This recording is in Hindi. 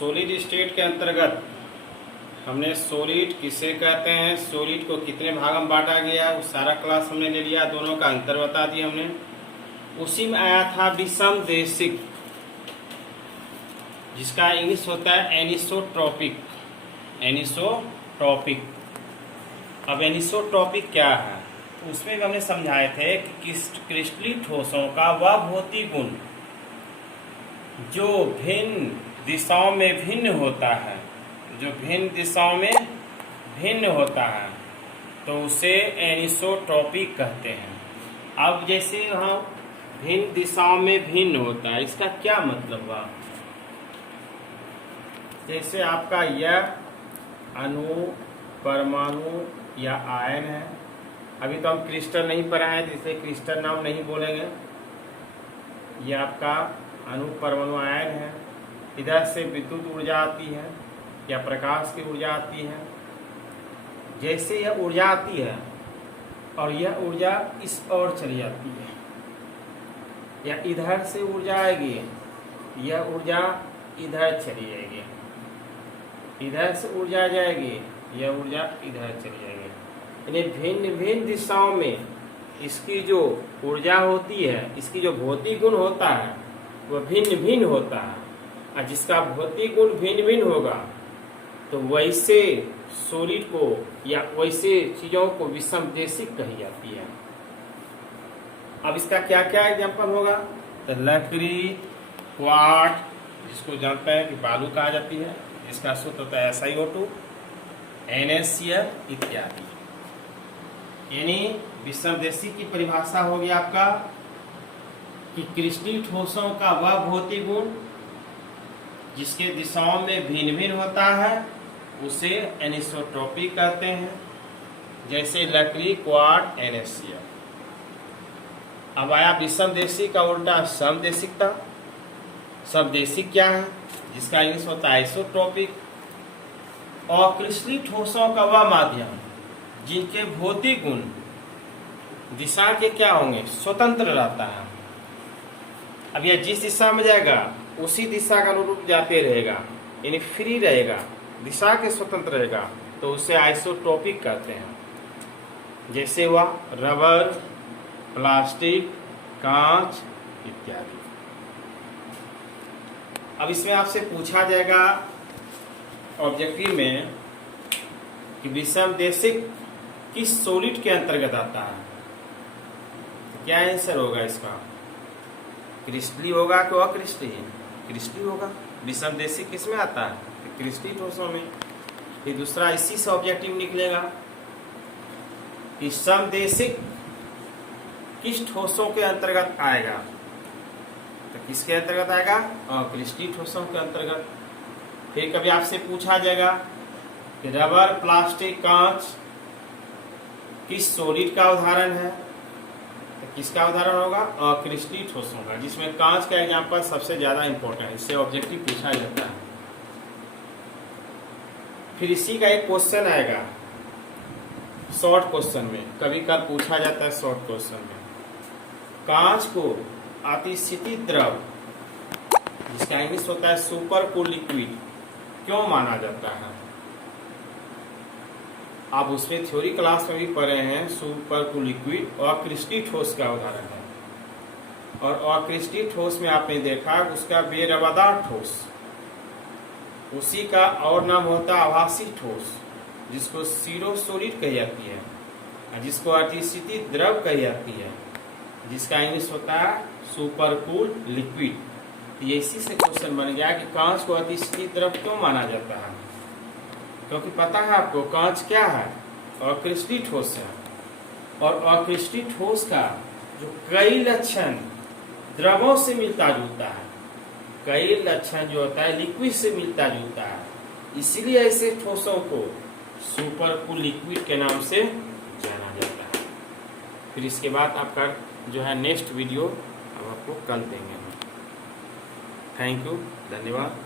सॉलिड स्टेट के अंतर्गत हमने सॉलिड किसे कहते हैं, सॉलिड को कितने भाग में बांटा गया, वो सारा क्लास हमने ले लिया, दोनों का अंतर बता दिया हमने। उसी में आया था विषमदेशिक, जिसका इंग्लिश होता है एनिसोट्रॉपिक। एनिसोट्रॉपिक। अब एनिसोट्रॉपिक क्या है, उसमें भी हमने समझाए थे कि क्रिस्टलीय ठोसों का वह भौतिक गुण जो भिन्न दिशाओं में भिन्न होता है, जो भिन्न दिशाओं में भिन्न होता है, तो उसे एनिसोट्रॉपिक कहते हैं। अब जैसे यहाँ भिन्न दिशाओं में भिन्न होता है, इसका क्या मतलब हुआ? जैसे आपका यह अणु, परमाणु या आयन है। अभी तो हम क्रिस्टल नहीं पढ़ाए हैं, तो इसलिए क्रिस्टल नाम नहीं बोलेंगे। यह आपका अणु, परमाणु, आयन है। इधर से विद्युत ऊर्जा आती है या प्रकाश की ऊर्जा आती है। जैसे यह ऊर्जा आती है और यह ऊर्जा इस ओर चली जाती है, या इधर से ऊर्जा आएगी, यह ऊर्जा इधर चली जाएगी, इधर से ऊर्जा जाएगी, यह ऊर्जा इधर चली जाएगी। यानी भिन्न भिन्न दिशाओं में इसकी जो ऊर्जा होती है, इसकी जो भौतिक गुण होता है, वह भिन्न भिन्न होता है। और जिसका भौतिक गुण भिन्न भिन्न होगा, तो वैसे सॉलिड को या वैसे चीजों को विषमदेशिक कही जाती है। अब इसका क्या क्या एग्जाम्पल होगा? तो लकड़ी, क्वार्ट्ज, जिसको जानते हैं कि बालू कहा जाती है, इसका सूत्र होता है SiO2, NaCl इत्यादि। यानी विषमदेशिक की परिभाषा होगी आपका कि क्रिस्टलीय ठोसों का वह भौतिक गुण जिसके दिशाओं में भिन्न भिन्न होता है, उसे एनिसोट्रॉपिक कहते हैं। जैसे लकड़ी, क्वार्ट्ज, NaCl। अब आया विषमदेशिक का उल्टा समदेशिकता। समदेशिक क्या है? जिसका इंग्लिश होता है आइसोट्रॉपिक। और क्रिस्टलीय ठोसों का वह माध्यम जिनके भौतिक गुण दिशा के क्या होंगे, स्वतंत्र रहता है। अब यह जिस दिशा में जाएगा उसी दिशा का अनुरूप जाते रहेगा, यानी फ्री रहेगा, दिशा के स्वतंत्र रहेगा, तो उसे आइसोट्रॉपिक कहते हैं। जैसे हुआ रबर, प्लास्टिक, कांच इत्यादि। अब इसमें आपसे पूछा जाएगा ऑब्जेक्टिव में कि विषमदेशिक किस सॉलिड के अंतर्गत आता है, तो क्या आंसर होगा इसका? क्रिस्टलीय होगा कि अक्रिस्टलीय? क्रिस्टलीय होगा। विषमदेशिक किस में आता है? क्रिस्टलीय ठोसों में। फिर दूसरा इसी से ऑब्जेक्टिव निकलेगा कि समदेशिक किस ठोसों के अंतर्गत आएगा, तो किसके अंतर्गत आएगा? अक्रिस्टलीय ठोसों के अंतर्गत। फिर कभी आपसे पूछा जाएगा कि रबर, प्लास्टिक, कांच किस सॉलिड का उदाहरण है, तो किसका उदाहरण होगा? अक्रिस्टलीय ठोसों का, जिसमें कांच का एग्जांपल सबसे ज्यादा इंपॉर्टेंट है, इससे ऑब्जेक्टिव पूछा जाता है। फिर इसी का एक क्वेश्चन आएगा शॉर्ट क्वेश्चन में, कभी कभी पूछा जाता है शॉर्ट क्वेश्चन में, कांच को अतिशीतित द्रव, जिसका इंग्लिश होता है सुपर कूल लिक्विड, क्यों माना जाता है? आप उसमें थ्योरी क्लास में भी पढ़े हैं। सुपर कूल लिक्विड अक्रिस्टलीय ठोस का उदाहरण है, और अक्रिस्टलीय ठोस में आपने देखा उसका बेरवादार ठोस, उसी का और नाम होता है आभासी ठोस, जिसको सीरो सॉलिड कही जाती है, जिसको अतिशीतित द्रव कही जाती है, जिसका इंग्लिश होता है सुपर कूल लिक्विड। ये इसी से क्वेश्चन बन गया कि कांच को अतिशीतित द्रव क्यों माना जाता है, क्योंकि पता है आपको कांच क्या है? अक्रिस्टलीय ठोस है। और अक्रिस्टलीय ठोस का जो कई लक्षण द्रवों से मिलता जुलता है, कई लक्षण जो होता है लिक्विड से मिलता जुलता है, इसीलिए ऐसे ठोसों को सुपर कूल लिक्विड के नाम से जाना जाता है। फिर इसके बाद आपका जो है नेक्स्ट वीडियो अब आपको कल देंगे। थैंक यू, धन्यवाद।